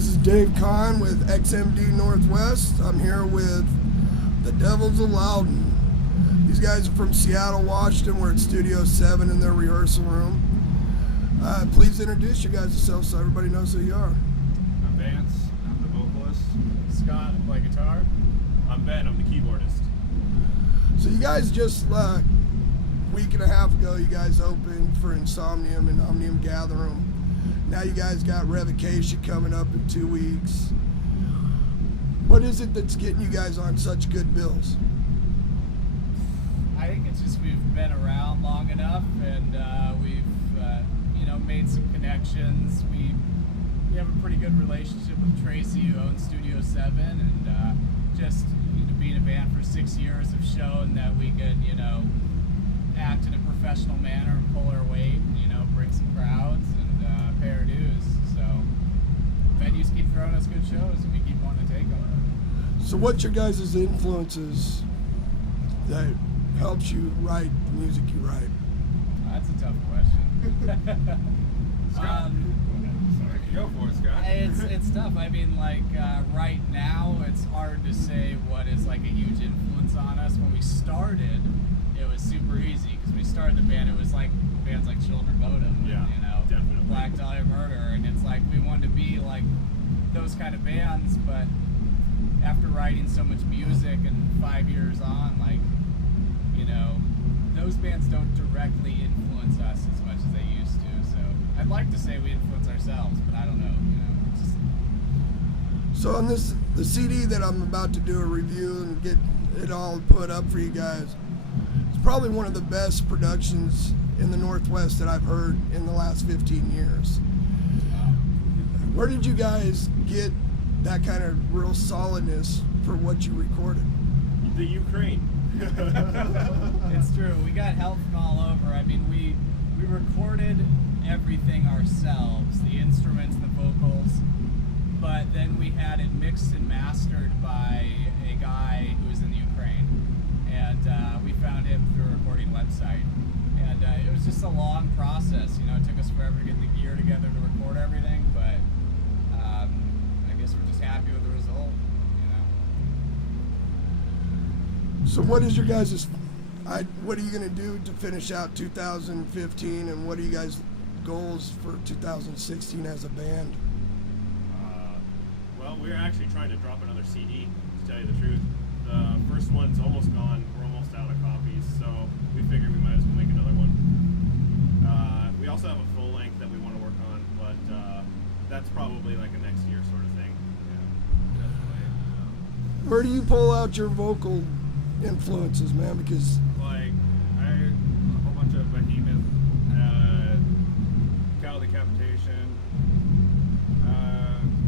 This is Dave Kahn with XMD Northwest. I'm here with the Devils of Loudun. These guys are from Seattle, Washington. We're at Studio 7 in their rehearsal room. Please introduce you guys yourselves so everybody knows who you are. I'm Vance. I'm the vocalist. Scott, I play guitar. I'm Ben. I'm the keyboardist. So you guys just a week and a half ago, you guys opened for Insomnium and Omnium Gatherum. Now you guys got Revocation coming up in 2 weeks. What is it that's getting you guys on such good bills? I think it's just we've been around long enough, and we've made some connections. We have a pretty good relationship with Tracy, who owns Studio 7, and just being a band for 6 years have shown that we could act in a professional manner and pull our weight, and bring some crowds and pay our dues. So venues keep throwing us good shows, and we keep wanting to take them. So what's your guys' influences that helps you write the music you write? That's a tough question. Scott, sorry, go for it, Scott. It's tough. I mean, right now, it's hard to say what is a huge influence on us. When we started, it was super easy because we started the band. It was like bands like Children Bodom, definitely. Black Dahlia Murder, and it's like we wanted to be like those kind of bands. But after writing so much music and 5 years on, those bands don't directly influence us as much as they used to. So I'd like to say we influence ourselves, but I don't know. So on the CD that I'm about to do a review and get it all put up for you guys, it's probably one of the best productions in the Northwest that I've heard in the last 15 years. Where did you guys get that kind of real solidness for what you recorded? The Ukraine. It's true. We got help from all over. I mean, we recorded everything ourselves, the instruments, the vocals, but then we had it mixed and mastered by a guy who was in the Ukraine, and we found him through a recording website. And it was just a long process. It took us forever to get the gear together to record everything, but I guess we're just happy with the result. So what is your guys' what are you going to do to finish out 2015, and what are you guys' goals for 2016 as a band? Well, we're actually trying to drop another CD, to tell you the truth. The first one's almost gone. We're almost out of copies, so we figured we might as well make another one. We also have a full length that we want to work on, but that's probably like a next year sort of thing. Yeah, definitely. Where do you pull out your vocal influences, man? Because a whole bunch of Behemoth, Cow Decapitation.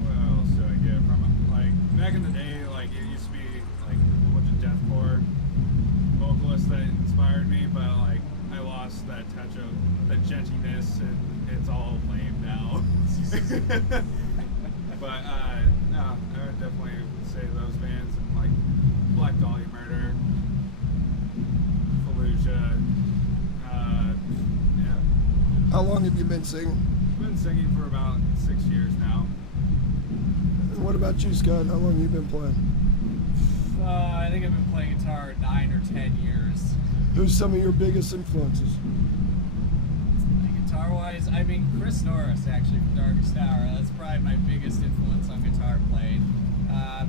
What else do I get from it? Back in the day, it used to be a bunch of deathcore vocalists that inspired me, but I lost that touch of the gentiness, and it's all lame now. But no, I would definitely say those bands, and Black Dahlia Murder, Fallujah. Yeah. how long have you been singing? I've been singing for about 6 years now. And what about you, Scott? How long have you been playing? I think I've been playing guitar 9 or 10 years. Who's some of your biggest influences? Guitar-wise, I mean, Chris Norris, actually, from Darkest Hour. That's probably my biggest influence on guitar playing.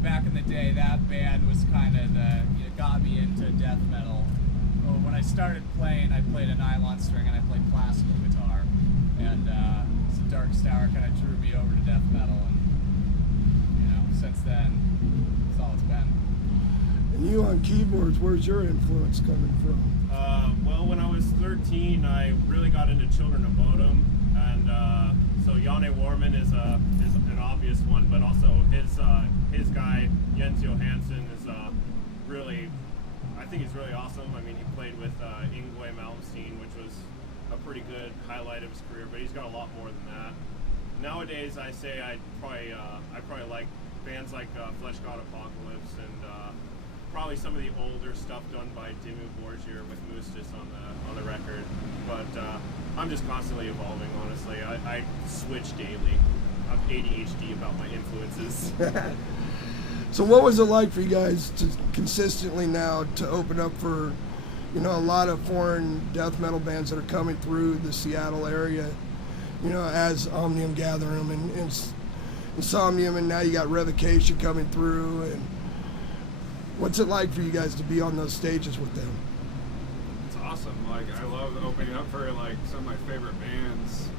Back in the day, that band was kind of got me into death metal. Well, when I started playing, I played a nylon string and I played classical guitar. And so Darkest Hour kind of drew me over to death metal. And, since then, that's all it's been. And you on keyboards, where's your influence coming from? Well, when I was 13, I really got into Children of Bodom, and so Janne Warman is an obvious one, but also his guy Jens Johansson is really, I think he's really awesome. I mean, he played with Yngwie Malmsteen, which was a pretty good highlight of his career, but he's got a lot more than that. Nowadays, I say I probably like bands like Flesh God Apocalypse, and probably some of the older stuff done by Dimmu Borgir with Moostis on the record. But I'm just constantly evolving, honestly. I switch daily. ADHD about my influences. So what was it like for you guys to consistently now to open up for, you know, a lot of foreign death metal bands that are coming through the Seattle area, you know, as Omnium Gatherum and Insomnium, and now you got Revocation coming through, and what's it like for you guys to be on those stages with them? It's awesome. Like, I love opening up for like some of my favorite bands.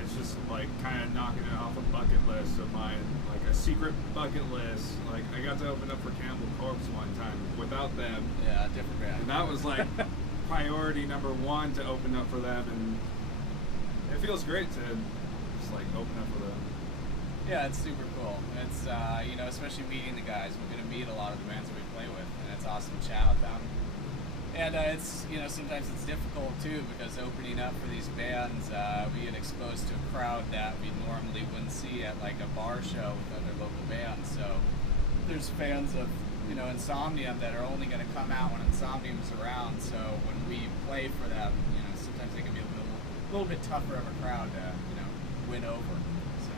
It's just like kind of knocking it off a bucket list of mine, like a secret bucket list. Like, I got to open up for Cannibal Corpse one time without them. Yeah, different band. And that was like priority number one to open up for them, and it feels great to just like open up for them. Yeah, it's super cool. It's you know, especially meeting the guys. We're gonna meet a lot of the bands that we play with, and it's awesome to chat with them. And it's, you know, sometimes it's difficult too, because opening up for these bands, we get exposed to a crowd that we normally wouldn't see at like a bar show with other local bands. So there's fans of, you know, Insomnium that are only gonna come out when Insomnium's around. So when we play for them, you know, sometimes they can be a little bit tougher of a crowd to, you know, win over. So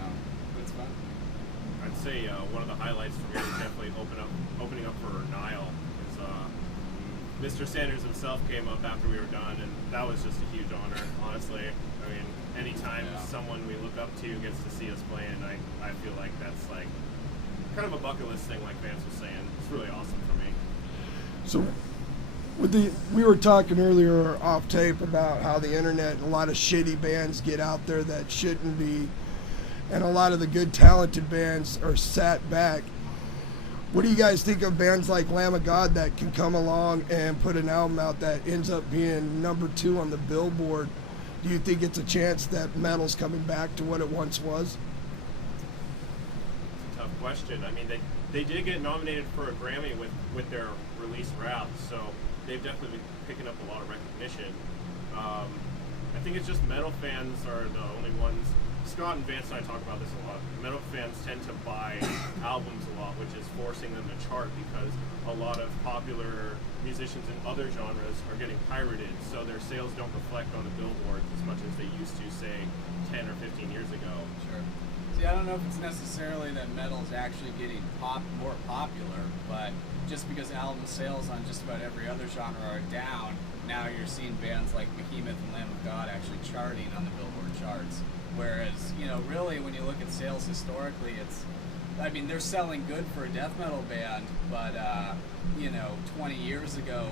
it's fun. I'd say one of the highlights for me is definitely opening up for Nile. Is Mr. Sanders himself came up after we were done, and that was just a huge honor, honestly. I mean, anytime someone we look up to gets to see us playing, I feel like that's like kind of a bucket list thing, like Vance was saying. It's really awesome for me. So we were talking earlier off tape about how the internet and a lot of shitty bands get out there that shouldn't be, and a lot of the good talented bands are sat back. What do you guys think of bands like Lamb of God that can come along and put an album out that ends up being #2 on the Billboard? Do you think it's a chance that metal's coming back to what it once was? It's a tough question. I mean, they did get nominated for a Grammy with their release Wrath, so they've definitely been picking up a lot of recognition. I think it's just metal fans are the only ones. Scott and Vance and I talk about this a lot. Metal fans tend to buy albums a lot, which is forcing them to chart, because a lot of popular musicians in other genres are getting pirated, so their sales don't reflect on the billboards as much as they used to, say, 10 or 15 years ago. Sure. See, I don't know if it's necessarily that metal's actually getting more popular, but just because album sales on just about every other genre are down, now you're seeing bands like Behemoth and Lamb of God actually charting on the Billboard charts. Whereas, you know, really when you look at sales historically, I mean, they're selling good for a death metal band, but, you know, 20 years ago,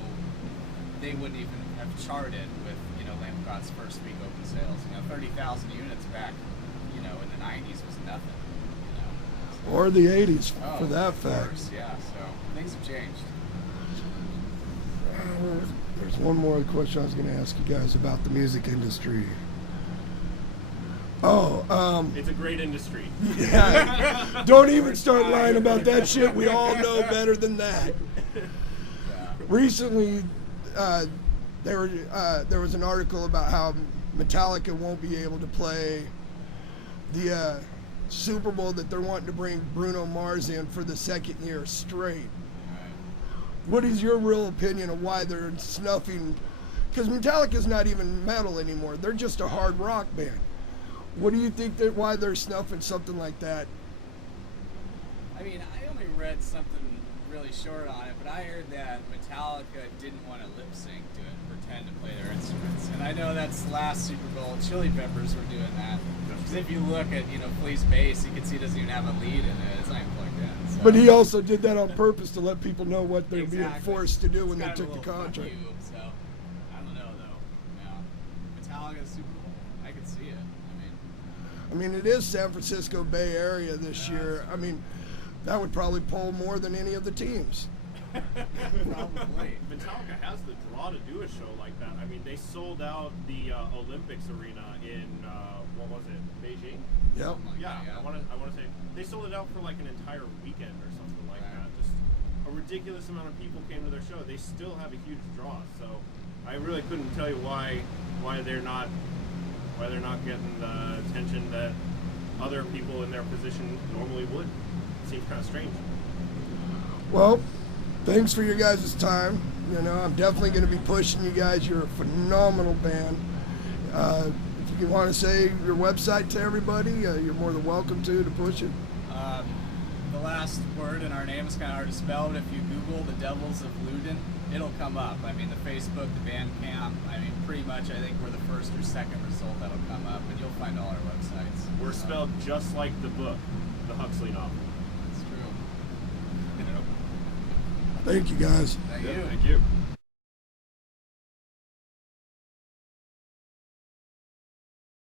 they wouldn't even have charted with, you know, Lamb of God's first week open sales. You know, 30,000 units back, you know, in the 90s was nothing, you know. Or the 80s, for that of fact. course, yeah, so things have changed. There's one more question I was going to ask you guys about the music industry. It's a great industry. Yeah. Don't even start lying about that shit. We all know better than that. Recently, there was an article about how Metallica won't be able to play the Super Bowl that they're wanting to bring Bruno Mars in for the second year straight. What is your real opinion of why they're snuffing? Because Metallica's not even metal anymore. They're just a hard rock band. What do you think why they're snuffing something like that? I mean, I only read something really short on it, but I heard that Metallica didn't want to lip sync to it, pretend to play their instruments. And I know that's last Super Bowl, Chili Peppers were doing that. Because if you look at, you know, Flea's bass, you can see it doesn't even have a lead in it. It's not even plugged in. So. But he also did that on purpose to let people know what they're being Exactly. forced to do when It's they kind of took a the little fuck contract. you, so I don't know though. Yeah. Metallica Super Bowl, I could see it. I mean, it is San Francisco Bay Area this year. I mean, that would probably pull more than any of the teams. Probably. Metallica has the draw to do a show like that. I mean, they sold out the Olympics arena in what was it, Beijing? Yep. Yeah, I want to say they sold it out for like an entire weekend or something like that. Just a ridiculous amount of people came to their show. They still have a huge draw. So I really couldn't tell you why they're not getting the attention that other people in their position normally would. It seems kind of strange. Well, thanks for your guys' time. You know, I'm definitely going to be pushing you guys. You're a phenomenal band. If you want to say your website to everybody, you're more than welcome to push it. The last word in our name is kind of hard to spell, but if you Google the Devils of Loudun, it'll come up. I mean, the Facebook, the Bandcamp, I mean, pretty much I think we're the first or second result that'll come up, and you'll find all our websites. We're spelled just like the book, the Huxley novel. That's true. Thank you, guys. Thank Yeah, you. thank you.